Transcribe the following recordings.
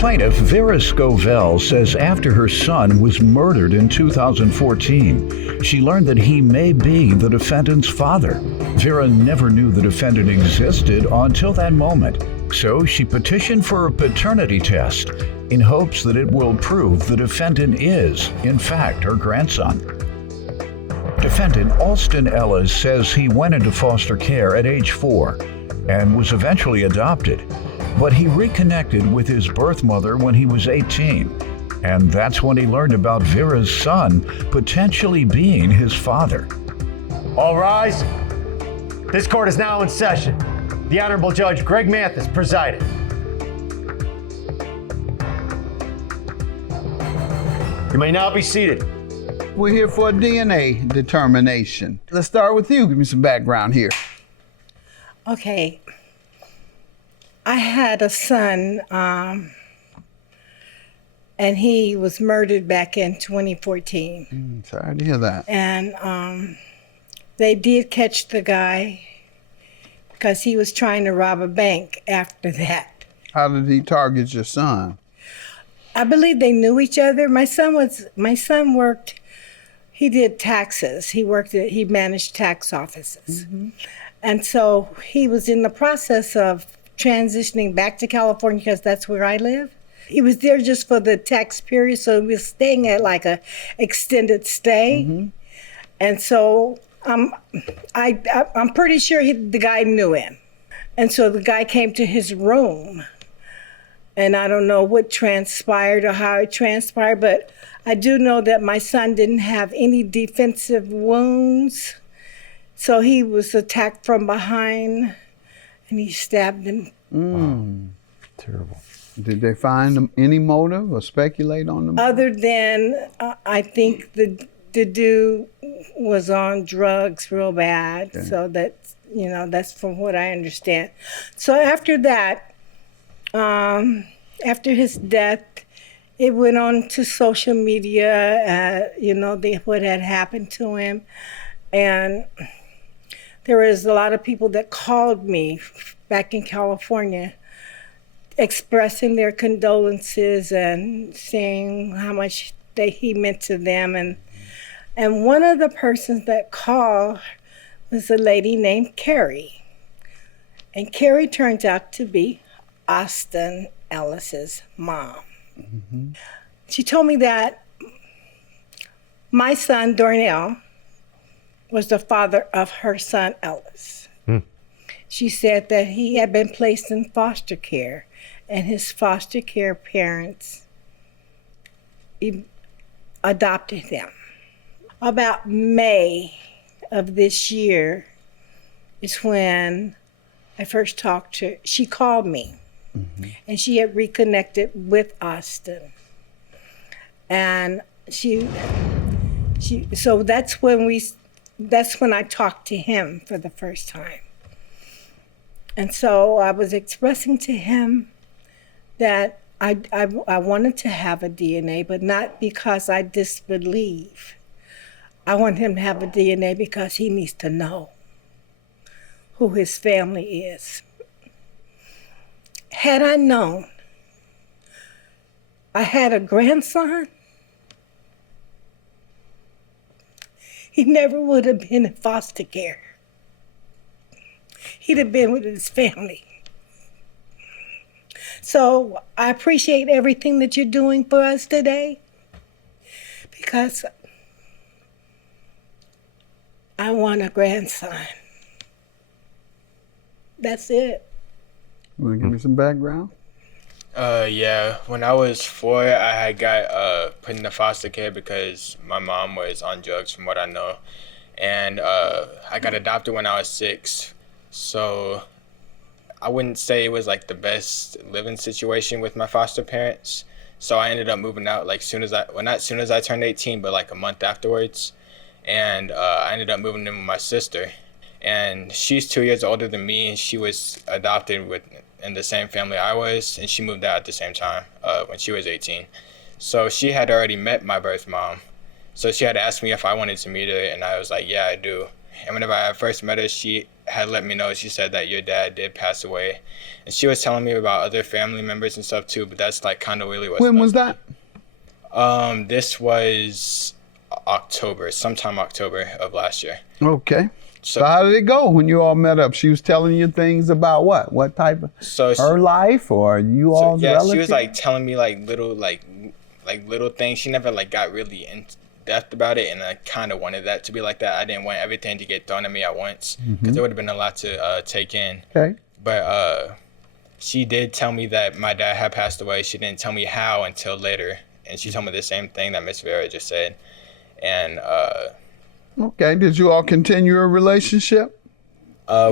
Plaintiff Vera Scovell says after her son was murdered in 2014, she learned that he may be the defendant's father. Vera never knew the defendant existed until that moment, so she petitioned for a paternity test in hopes that it will prove the defendant is, in fact, her grandson. Defendant Alston Ellis says he went into foster care at age 4 and was eventually adopted, but he reconnected with his birth mother when he was 18, and that's when he learned about Vera's son potentially being his father. All rise. This court is now in session. The Honorable Judge Greg Mathis presiding. You may now be seated. We're here for a DNA determination. Let's start with you. Give me some background here. Okay. I had a son, and he was murdered back in 2014. Sorry to hear that. And they did catch the guy because he was trying to rob a bank after that. How did he target your son? I believe they knew each other. My son worked, he did taxes. He managed tax offices. Mm-hmm. And so he was in the process of transitioning back to California because that's where I live. He was there just for the tax period, so he was staying at like a extended stay. Mm-hmm. And so I'm pretty sure the guy knew him. And so the guy came to his room, and I don't know what transpired or how it transpired, but I do know that my son didn't have any defensive wounds. So he was attacked from behind, and he stabbed him. Terrible. Did they find any motive or speculate on the motive? Other than I think the dude was on drugs real bad. Okay. So that's from what I understand. So after that, after his death, it went on to social media, what had happened to him. And there was a lot of people that called me back in California expressing their condolences and saying how much he meant to them. And one of the persons that called was a lady named Carrie. And Carrie turned out to be Austin Ellis's mom. Mm-hmm. She told me that my son, Darnell, was the father of her son, Ellis. She said that he had been placed in foster care, and his foster care parents adopted him. About May of this year is when I first talked to her. She called me, and she had reconnected with Austin. And so that's when I talked to him for the first time. And so I was expressing to him that I wanted to have a DNA, but not because I disbelieve. I want him to have a DNA because he needs to know who his family is. Had I known I had a grandson, he never would have been in foster care. He'd have been with his family. So I appreciate everything that you're doing for us today, because I want a grandson. That's it. You want to give me some background? Yeah. When I was 4, I had got put into foster care because my mom was on drugs, from what I know. And I got adopted when I was 6. So I wouldn't say it was like the best living situation with my foster parents. So I ended up moving out not soon as I turned 18, but like a month afterwards. And I ended up moving in with my sister. And she's 2 years older than me, and she was adopted in the same family I was, and she moved out at the same time when she was 18. So she had already met my birth mom. So she had asked me if I wanted to meet her, and I was like, yeah, I do. And whenever I first met her, she had let me know, she said that your dad did pass away. And she was telling me about other family members and stuff too, but that's like kind of really what. When was that? This was sometime October of last year. Okay. So how did it go when you all met up? She was telling you things about what? What type of her life or you all? Yeah, relatives? she was like telling me like little things. She never like got really in depth about it, and I kind of wanted that to be like that. I didn't want everything to get thrown at me at once because there would have been a lot to take in. Okay. But she did tell me that my dad had passed away. She didn't tell me how until later, and she told me the same thing that Miss Vera just said. And okay, did you all continue a relationship?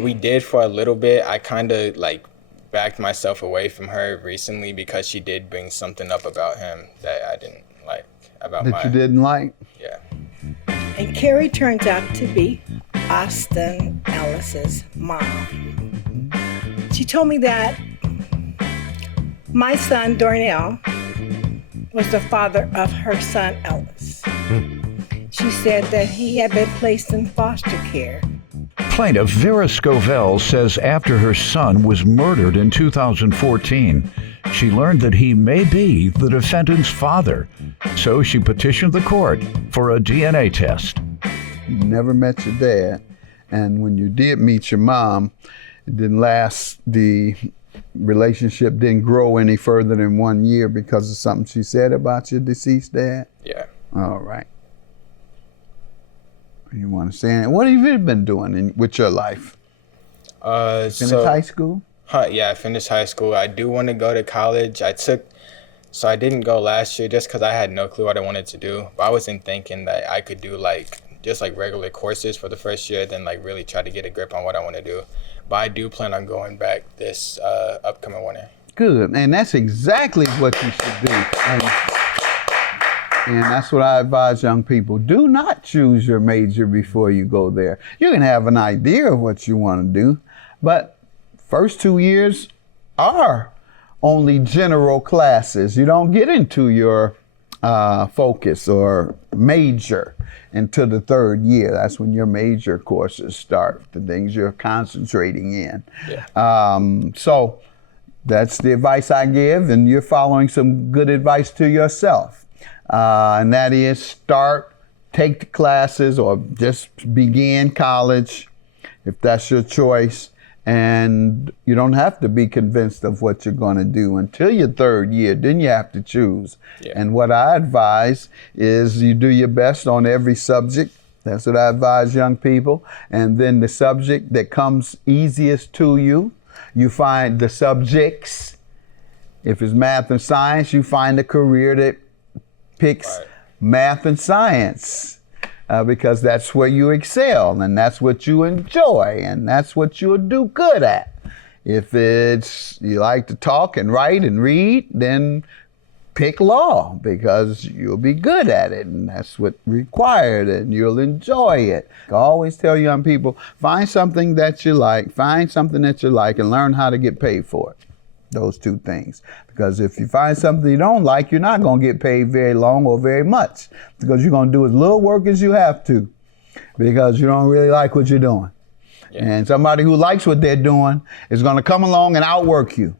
We did for a little bit. I kind of like backed myself away from her recently because she did bring something up about him that I didn't like about you didn't like? Yeah. And Carrie turns out to be Austin Ellis's mom. She told me that my son, Darnell, was the father of her son, Ellis. She said that he had been placed in foster care. Plaintiff Vera Scovell says after her son was murdered in 2014, she learned that he may be the defendant's father. So she petitioned the court for a DNA test. You never met your dad, and when you did meet your mom, it didn't last. The relationship didn't grow any further than 1 year because of something she said about your deceased dad? Yeah. All right. You want to say anything? What have you been doing with your life? Finished high school? Yeah, I finished high school. I do want to go to college. So I didn't go last year just because I had no clue what I wanted to do. But I wasn't thinking that I could do just regular courses for the first year, then really try to get a grip on what I want to do. But I do plan on going back this upcoming winter. Good, and that's exactly what you should do. And that's what I advise young people. Do not choose your major before you go there. You can have an idea of what you want to do, but first 2 years are only general classes. You don't get into your focus or major until the third year. That's when your major courses start, the things you're concentrating in. Yeah. So that's the advice I give, and you're following some good advice to yourself. And that is take the classes or just begin college if that's your choice. And you don't have to be convinced of what you're going to do until your third year. Then you have to choose. Yeah. And what I advise is you do your best on every subject. That's what I advise young people. And then the subject that comes easiest to you, you find the subjects. If it's math and science, you find a career that picks math and science because that's where you excel and that's what you enjoy and that's what you'll do good at. If you like to talk and write and read, then pick law because you'll be good at it and that's what's required and you'll enjoy it. I always tell young people, find something that you like and learn how to get paid for it. Those two things. Because if you find something you don't like, you're not going to get paid very long or very much because you're going to do as little work as you have to because you don't really like what you're doing. Yeah. And somebody who likes what they're doing is going to come along and outwork you.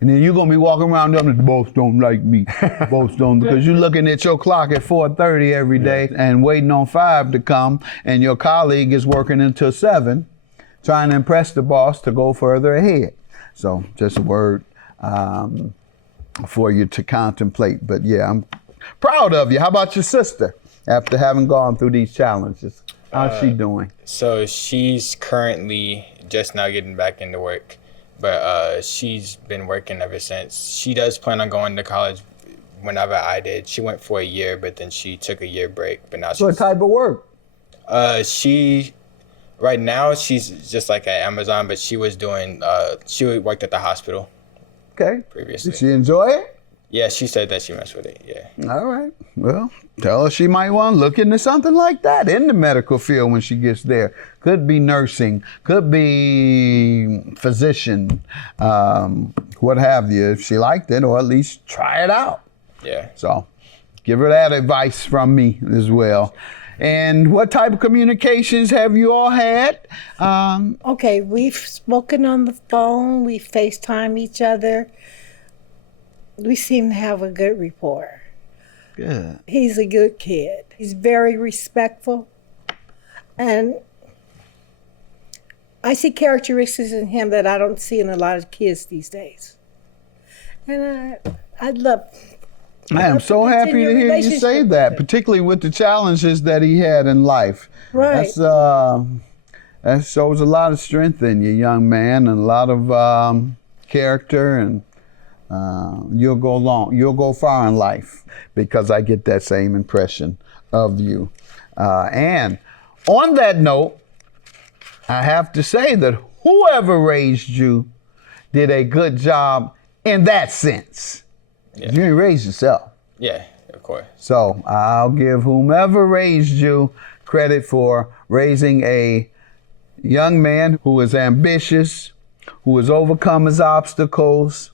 And then you're going to be walking around them, the boss don't like me. Boss don't, because you're looking at your clock at 4:30 every day and waiting on 5 to come, and your colleague is working until 7 trying to impress the boss to go further ahead. So just a word for you to contemplate. But yeah, I'm proud of you. How about your sister after having gone through these challenges? How's she doing? So she's currently just now getting back into work, but she's been working ever since. She does plan on going to college whenever I did. She went for a year, but then she took a year break. But now she's... What type of work? Right now, she's just at Amazon, but she was doing, she worked at the hospital. Okay. Previously. Did she enjoy it? Yeah, she said that she messed with it, yeah. All right. Well, tell her she might want to look into something like that in the medical field when she gets there. Could be nursing, could be physician, what have you, if she liked it, or at least try it out. Yeah. So give her that advice from me as well. And what type of communications have you all had? Okay, we've spoken on the phone. We FaceTime each other. We seem to have a good rapport. Good. He's a good kid. He's very respectful. And I see characteristics in him that I don't see in a lot of kids these days. And I'd love. I am so happy to hear you say that, particularly with the challenges that he had in life. Right. That shows a lot of strength in you, young man, and a lot of character, and you'll go far in life, because I get that same impression of you. And on that note, I have to say that whoever raised you did a good job in that sense. Yeah. You didn't raise yourself. Yeah, of course. So I'll give whomever raised you credit for raising a young man who is ambitious, who has overcome his obstacles,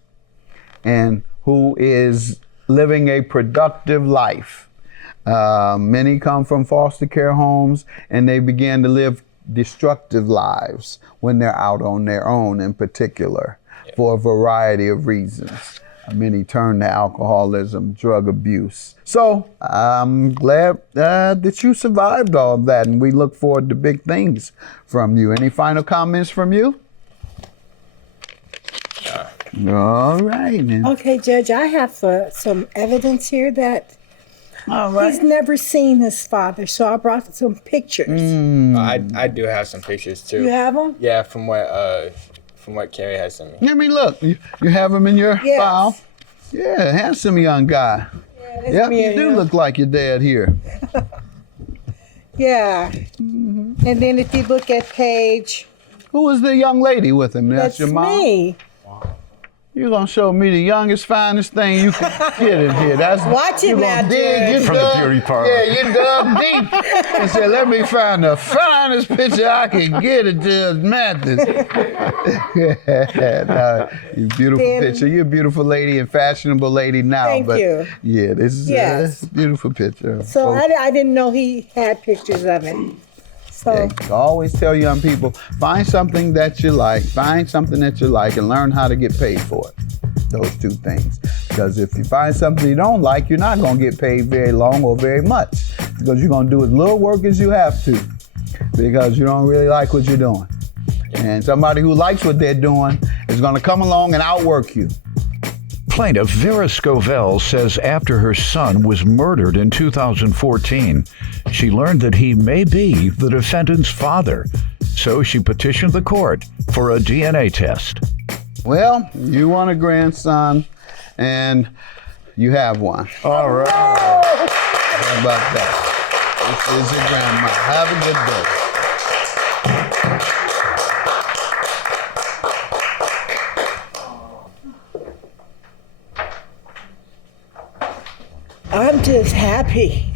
and who is living a productive life. Many come from foster care homes, and they begin to live destructive lives when they're out on their own, in particular, for a variety of reasons. Many turn to alcoholism, drug abuse. So I'm glad that you survived all of that, and we look forward to big things from you. Any final comments from you? All right. Then. Okay, Judge, I have some evidence here that All right. he's never seen his father, so I brought some pictures. I do have some pictures too. You have them? Yeah, from what Carrie has sent me. Let me look. You have him in your Yes. file? Yeah, handsome young guy. That's Yep, me you and do him. look like your dad here. Yeah. And then if you look at page, Who was the young lady with him? that's your mom? me. You're gonna show me the youngest, finest thing you can get in here. That's Watch it you now, gonna dig, Judge. you From the dug- beauty parlor. Yeah, you dug deep and said, "Let me find the finest picture I can get of Judge Mathis." No, you beautiful Then- picture. You're a beautiful lady and fashionable lady now. Thank but you. Yeah, this is Yes. a beautiful picture. So I didn't know he had pictures of it. So I always tell young people, find something that you like, and learn how to get paid for it. Those two things. Because if you find something you don't like, you're not going to get paid very long or very much. Because you're going to do as little work as you have to. Because you don't really like what you're doing. And somebody who likes what they're doing is going to come along and outwork you. Plaintiff Vera Scovell says after her son was murdered in 2014, she learned that he may be the defendant's father. So she petitioned the court for a DNA test. Well, you want a grandson, and you have one. All right. How about that? This is your grandma. Have a good day. I'm just happy.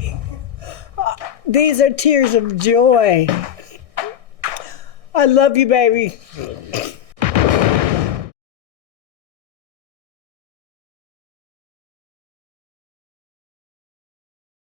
These are tears of joy. I love you, baby.